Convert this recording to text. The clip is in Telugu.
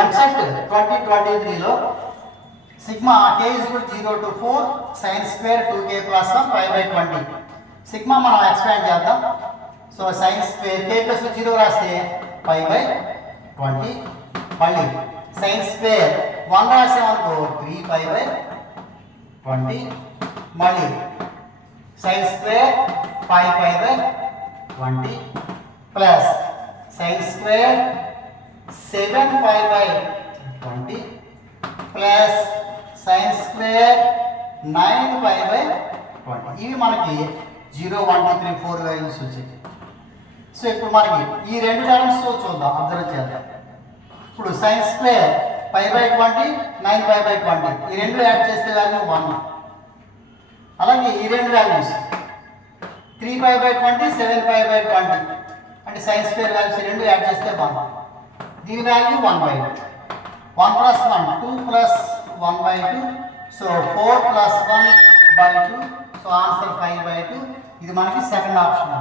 ఎంసెట్ 2023లో sigma k is equal to 0 to 4 sin square 2k plus 1 pi by 20 sigma మనం ఎక్స్పాండ్ చేద్దాం. So sin square k plus 0 రాస్తే pi by 20 మళ్ళీ sin square 1 రాసామనుకో 3 pi by 20 మళ్ళీ sin square 5 pi by 20 plus sin square 7 pi by 20 plus sin square 9 pi by 20 ఇవి మనకి 0 1 2 3 4 వాల్యూస్ వచ్చాయి. సో ఇప్పుడు మనకి ఈ రెండు టర్మ్స్ చూద్దాం, అబ్జర్వ్ చేద్దాం. ఇప్పుడు sin square pi by 20 9 pi by 20 ఈ రెండు యాడ్ చేస్తే వాల్యూ 1. అలాగే ఈ రెండు values 3 pi by 20 7 pi by 20 అంటే sin square వాల్యూస్ ఈ రెండు యాడ్ చేస్తే 1. దీని value 1/2. 1 plus 1 2 plus 1/2 so 4 plus 1/2 so answer 5/2. ఇది మనకి సెకండ్ ఆప్షన్.